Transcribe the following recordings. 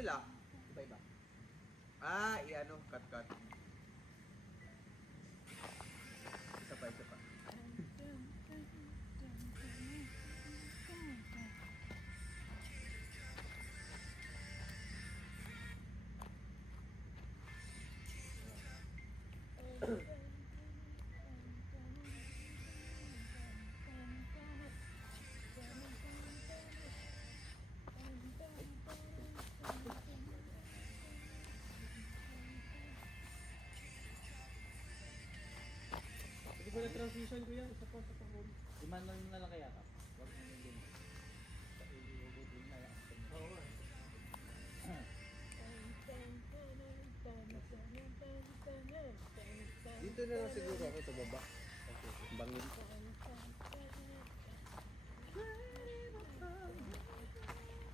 sila? Iba-iba. Iano, cut. Isa pa. Hindi ko na transition ko yan. Isa pa. Imanual mo na lang kaya ka. Huwag mo yung din. Oo. Dito na lang siguro ako sa baba. Bangin.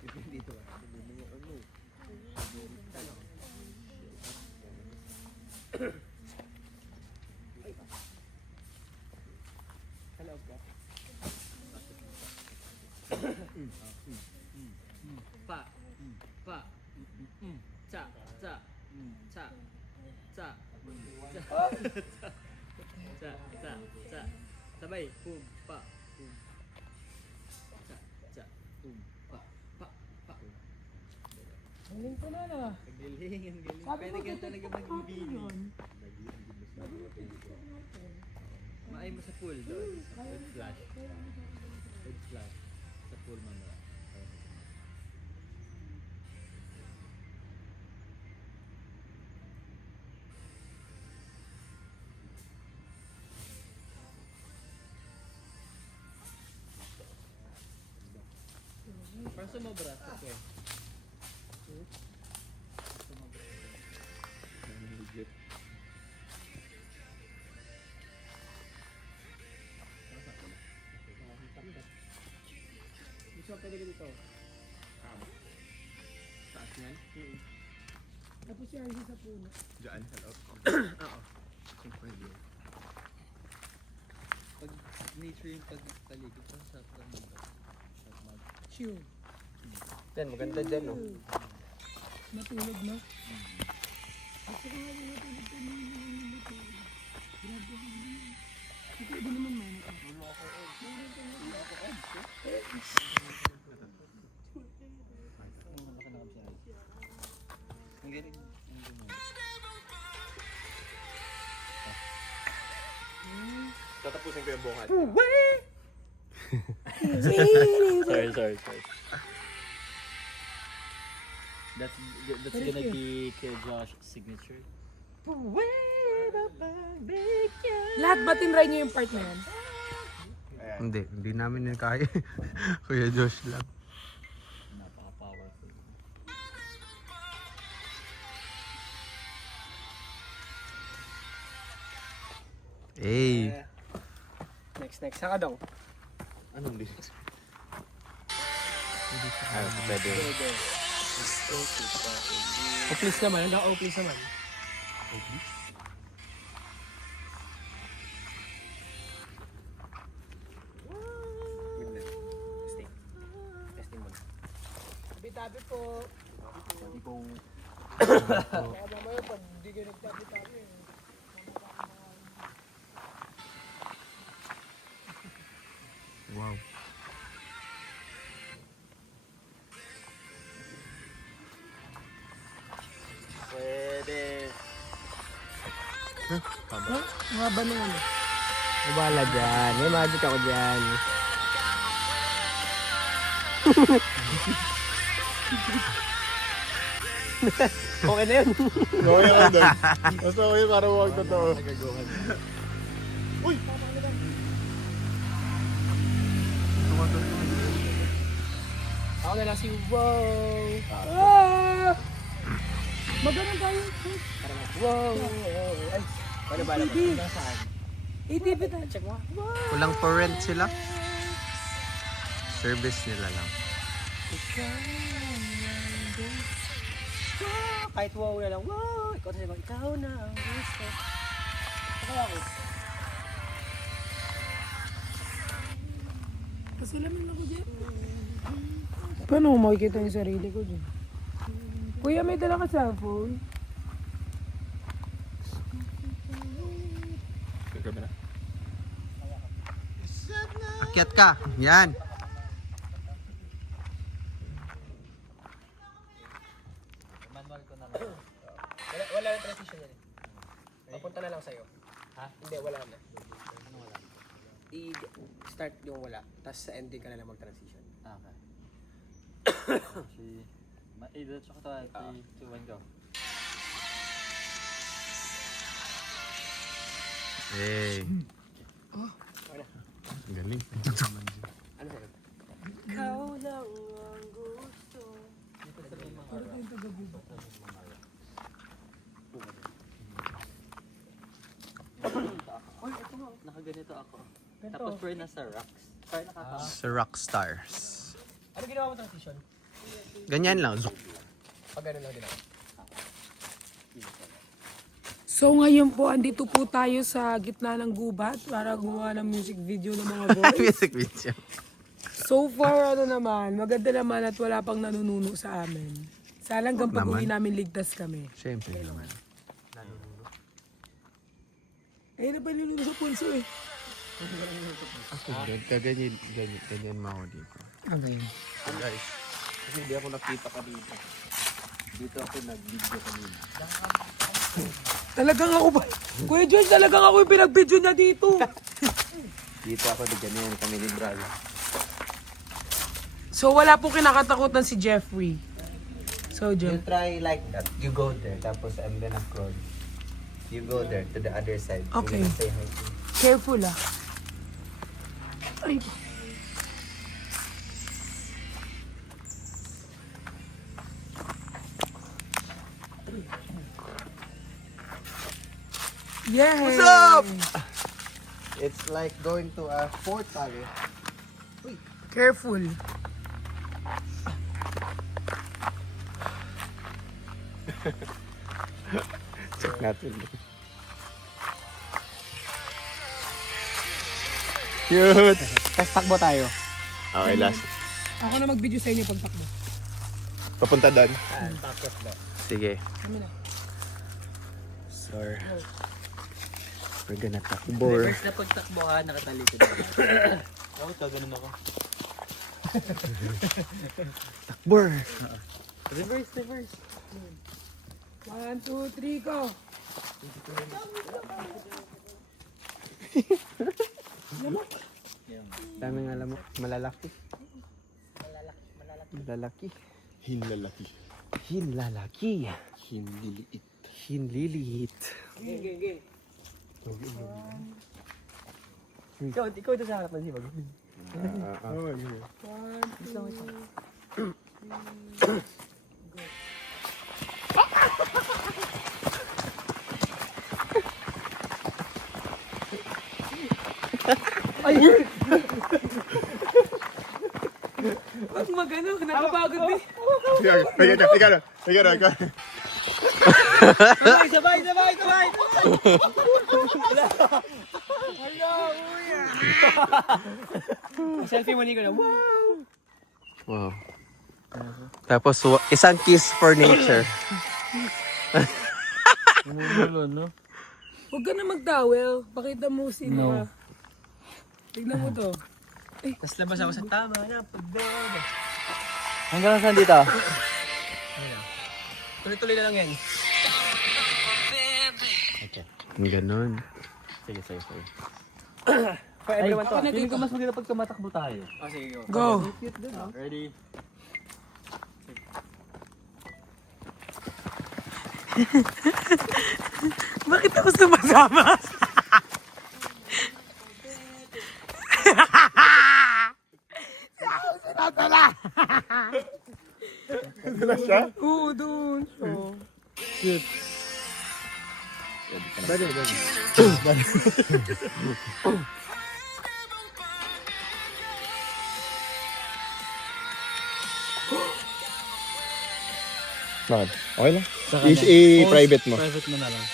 Dito ba? Dito mo ano? Hello po. Pa. Cha. Sabay. Pum. Pa. Pum. Cha. Pum. Pa. Galing ko na na. Ang galing. Sabi Pwede ko ka talaga mag-bini. yun. Maay mo sa pool doon. With flash. Sa pool mamaya. Parang sumobra sa kwe. Legit. Gusto ka pwede ka dito. Taas niyan? Tapos si RC sa puno. Diyan, hello. Oo. Pwede. Pag nature yung pagtaligid, parang sarap lang dito. Sarap mag. Chill. Yan, maganda dyan, no? Matulog na. Gusto ko nga yung matulog ka na yung matulog. Grabe ako naman. Ito iba naman man. Ang galing. Tatapusin ko yung buhat. Sorry. That's gonna be kay Josh's signature. Lahat ba tinry niyo yung part na yan? Hindi namin yun kaya. Kuya Josh lang. Napaka-powerful. Hey! Next. Saka daw. Anong lyrics? Pwede. O-please naman. Naka-o-please naman. Testing mo. Tabi-tabi po. Hindi ko... Baka mamaya pag hindi kayo nagtabi-tabi. Wow. Pwede. Ha? Mga ba na yan? Wala dyan. May magic ako dyan. Okay na yun. Okay lang doon. Basta okay para huwag totoo. Ako na lang si Wow. Maganon tayo. Wow! Ay! Paano ba naman? ATV. Nasaan? ATV tayo. Check mo. Kulang for rent sila. Service nila lang. Kahit wow na lang, wow! Ikaw na lang, ikaw na ang gusto. Kaya ako. Kasalamin ako dyan. Paano ko makikita yung sarili ko dyan? Kuya, may dala ka cellphone? Akyat ka. Yan. Manual ko na lang. Wala na transition yan. Papunta na lang sa'yo. Ha? Hindi, wala na. Ano wala? I-start yung wala. Tapos sa ending ka na lang mag-transition. Okay. Diretso ko tayo. 3, 2, 1, go. Hey. Galing. Ano sa'yo? Ikaw lang ang gusto. Para tayong taga-gubat. Nakaganito ako. Tapos we're nasa rocks. Sorry, nakakama. Sa Rockstars. Ano ginawa mo transition? Ganyan lang. Zuk. Pag gano'n lang ginawa. So ngayon po, andito po tayo sa gitna ng gubat para gumawa ng music video ng mga boys. Music video. So far, ano naman, maganda naman at wala pang nanununo sa amin. Sana hanggang Wag naman. pag-uwi namin ligtas kami. Siyempre naman. Eh, na pa niluno sa pulso eh. Ako, ganyan mo ako dito. Okay. So guys, kasi hindi ako nakita ka dito. Dito ako nag-video kanina. Talagang ako ba? Kuya George, talagang ako yung pinag-video niya dito. Dito ako ganyan kami ni Brad. So wala po kinakatakutan si Jeffrey. So, You Jeff. try like that. You go there, tapos I'm gonna crawl. You go there to the other side. Okay. I'm gonna say hi to you. Careful ah. Ay. Yeah. What's up? It's like going to a portal. Careful. Check natin. Cute! Tapos takbo tayo. Okay, last. Ako na mag-video sa inyo pag takbo. Papunta doon. Tapos ba? Sige. Kami na. Sir. We're gonna takbo. First na pagtakbo ha, nakatalikod ako. Ako, ganun ako. Takbo. Reverse, reverse. 1, 2, 3, go. Daming alam mo. Malalaki. Malalaki. Hinlalaki. Hinlalaki. Hinliliit. Hinliliit. Ikaw ito sa harapan si Bago. 1, 2, Wag magano, nakapagod din. Sabay! Selfie mo ni ko na. Wow. Tapos isang kiss for nature. No? Huwag ka na mag-towel. Pakita mo sino ka. Tignan mo to. Tapos labas ako sa tama na pagbebe. Hanggang saan dito? Tuloy-tuloy na lang yan. Ganon. Sige. For everyone to. Ako na Feeling dito. ko mas maganda pag tumatakbo tayo. Oh, sige, go. Go. Ready? Bakit ako sumasama? Sila siya? Oo, doon. So, Bakit? Okay lang. I-private mo. Private mo na lang.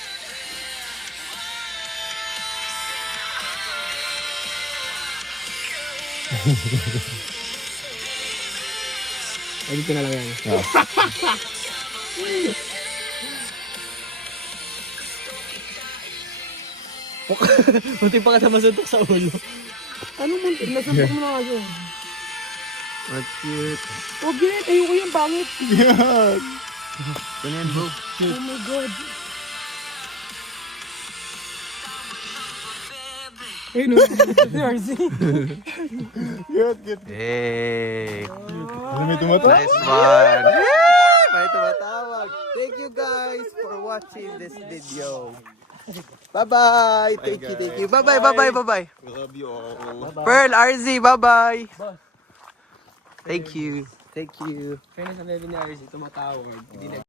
Ay, dito na lang yan. Buti pa ka na masuntok sa ulo. Anong muntik? Nasuntok mo na nga yun. What cute. Huwag yun, ayoko yung bangit. Ganyan bro. Oh my God. Ayun o, si RC. Hey. May tumatawag. Nice one. May tumatawag. Thank you guys for watching this video. Bye-bye. Thank you. Bye-bye. Love you all. Pearl, RZ, bye-bye. Thank you. Fairness sa level ni RC, tumatawag. Hindi